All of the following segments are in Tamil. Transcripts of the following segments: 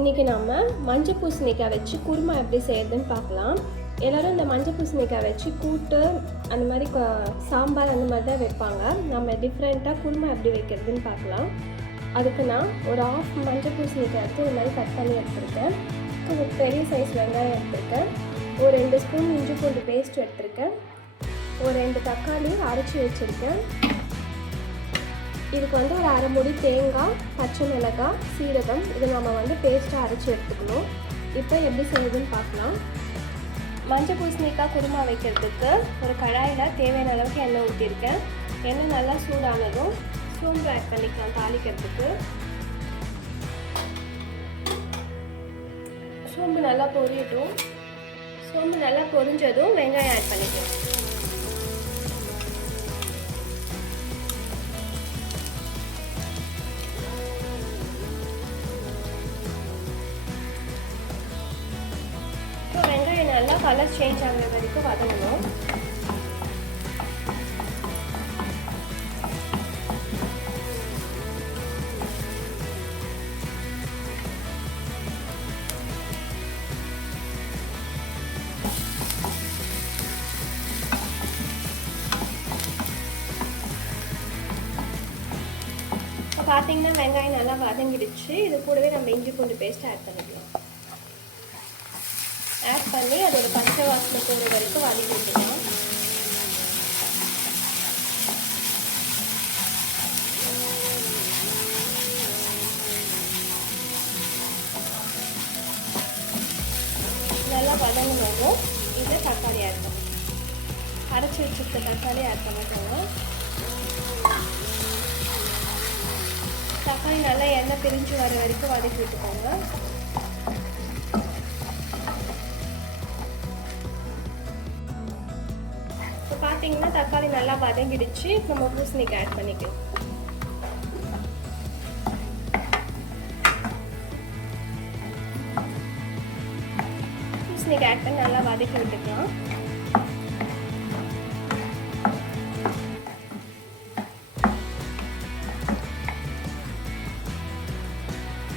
இன்றைக்கி நம்ம மஞ்சள் பூசணிக்காய் வச்சு குருமா எப்படி செய்யறதுன்னு பார்க்கலாம். எல்லோரும் இந்த மஞ்சள் பூசணிக்காய் வச்சு கூட்டு அந்த மாதிரி சாம்பார் அந்த மாதிரி தான் வைப்பாங்க. நம்ம டிஃப்ரெண்ட்டாக குருமா எப்படி வைக்கிறதுன்னு பார்க்கலாம். அதுக்கு நான் ஒரு ஆஃப் மஞ்சள் பூசணிக்காய் எடுத்து இந்த மாதிரி கட் பண்ணி எடுத்துருக்கேன். ஒரு பெரிய சைஸ் வெங்காயம் எடுத்துருக்கேன். ஒரு 2 ஸ்பூன் இஞ்சி பூண்டு பேஸ்ட் எடுத்துருக்கேன். ஒரு 2 தக்காளி அரைச்சி வச்சுருக்கேன். இதுக்கு ஒரு அரை மூடி தேங்காய், பச்சை மிளகாய், சீரகம் இது நம்ம பேஸ்ட்டாக அரைச்சி எடுத்துக்கணும். இப்போ எப்படி செய்யுதுன்னு பார்க்கலாம். மஞ்சள் பூசணிக்காய் குருமா வைக்கிறதுக்கு ஒரு கடாயில் தேவையான அளவுக்கு எண்ணெய் ஊற்றிருக்கேன். எண்ணெய் நல்லா சூடானதும் சோம்பு ஆட் பண்ணிக்கலாம். தாளிக்கிறதுக்கு சோம்பு நல்லா பொரியட்டும். சோம்பு நல்லா பொரிஞ்சதும் வெங்காயம் ஆட் பண்ணிக்கலாம். வெங்காயம் நல்லா கலர் சேஞ்ச் ஆகிற வரைக்கும் வதங்கணும். இப்போ பார்த்தீங்கன்னா வெங்காயம் நல்லா வதங்கிடுச்சு. இது கூடவே நம்ம இஞ்சி பூண்டு பேஸ்ட் ஆட் பண்ணிக்கலாம். ஆட் பண்ணி அதோட பச்சை வாசனை போகிற வரைக்கும் வதக்கி விட்டுக்கலாம். நல்லா வதங்கினதும் இதை தக்காளி ஆட் பண்ணணும். அரைச்சி வச்சுருக்க தக்காளி ஆட் பண்ணிக்கோங்க. தக்காளி நல்லா எண்ணெய் பிரிஞ்சு வர வரைக்கும் வதக்கி விட்டுக்கோங்க. பார்த்தீங்கன்னா தக்காளி நல்லா வதங்கிடுச்சு. இப்போ நம்ம பூசணிக்காய் ஆட் பண்ணிக்கலாம். பூசணிக்காய் ஆட் பண்ணி நல்லா வதக்கி விட்டுக்கலாம்.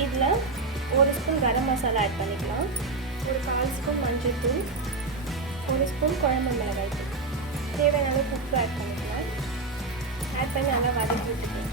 இதில் 1 ஸ்பூன் கரம் மசாலா ஆட் பண்ணிக்கலாம். ஒரு 1/4 ஸ்பூன் மஞ்சள் தூள், 1 ஸ்பூன் குழம்பு மிளகாய் தூள், தேவையான அளவு உப்பு ஆட் பண்ணிக்கலாம். ஆட் பண்ணி நல்லா வதக்கி விட்டுக்கலாம்.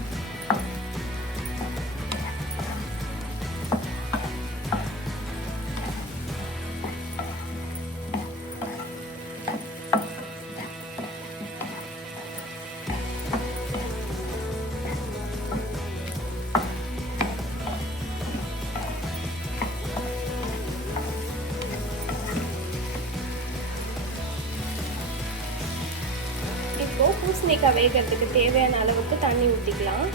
இப்போ பூசணிக்காய் வேகிறதுக்கு தேவையான அளவுக்கு தண்ணி ஊற்றிக்கலாம்.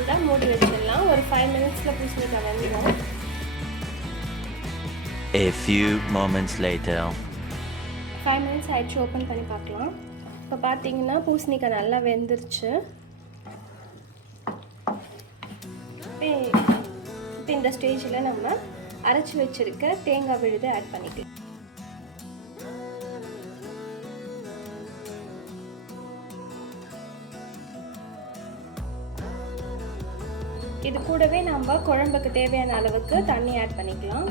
இதான் மூடி வச்சிடலாம். ஒரு 5 மினிட்ஸில் பூசணிக்காய் வெந்துடும். A few moments later. 5 minutes ஆயிடுச்சு. ஓப்பன் பண்ணி பார்க்கலாம். இப்போ பார்த்தீங்கன்னா பூசணிக்காய் நல்லா வெந்துருச்சு. இப்போ இந்த ஸ்டேஜில் நம்ம அரைச்சி வச்சிருக்க தேங்காய் விழுதை ஆட் பண்ணிக்கலாம். இது கூடவே நம்ம குழம்புக்கு தேவையான அளவுக்கு தண்ணி ஆட் பண்ணிக்கலாம்.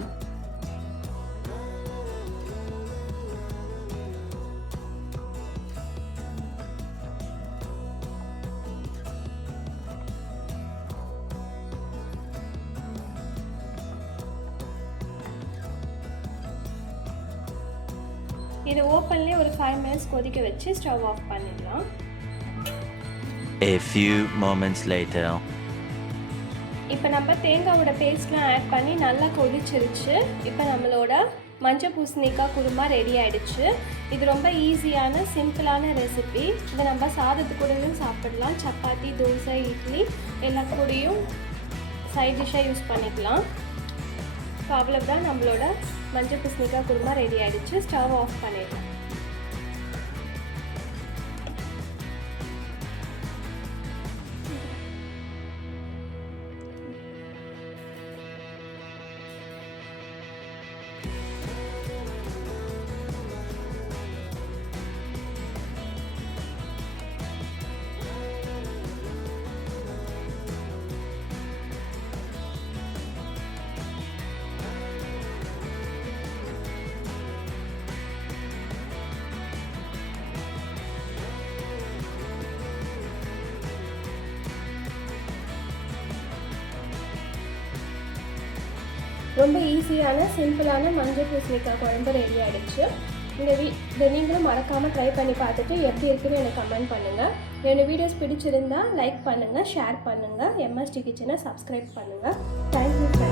இது ஓப்பன்லேயே ஒரு 5 மினிட்ஸ் கொதிக்க வச்சு ஸ்டவ் ஆஃப் பண்ணிடலாம். A few moments later. இப்போ நம்ம தேங்காயோட பேஸ்ட்லாம் ஆட் பண்ணி நல்லா கொதிச்சிருச்சு. இப்போ நம்மளோட மஞ்சள் பூசணிக்காய் குருமா ரெடி ஆகிடுச்சு. இது ரொம்ப ஈஸியான சிம்பிளான ரெசிபி. இதை நம்ம சாதத்து கூடயும் சாப்பிடலாம். சப்பாத்தி, தோசை, இட்லி எல்லா கூடயும் சைட் டிஷ்ஷாக யூஸ் பண்ணிக்கலாம். இப்போ அவ்வளோதான், நம்மளோட மஞ்சள் பூசணிக்காய் குருமா ரெடி ஆகிடுச்சு. ஸ்டவ் ஆஃப் பண்ணிடலாம். ரொம்ப ஈஸியான சிம்பிளான மஞ்சள் பூசணிக்காய் குழம்பு ரெடி ஆகிடுச்சு. இதை நீங்களும் மறக்காமல் ட்ரை பண்ணி பார்த்துட்டு எப்படி இருக்குன்னு எனக்கு கமெண்ட் பண்ணுங்கள். என்னோடய வீடியோஸ் பிடிச்சிருந்தால் லைக் பண்ணுங்கள், ஷேர் பண்ணுங்கள், எம்எஸ்டி கிச்சனை சப்ஸ்கிரைப் பண்ணுங்கள். தேங்க்யூ.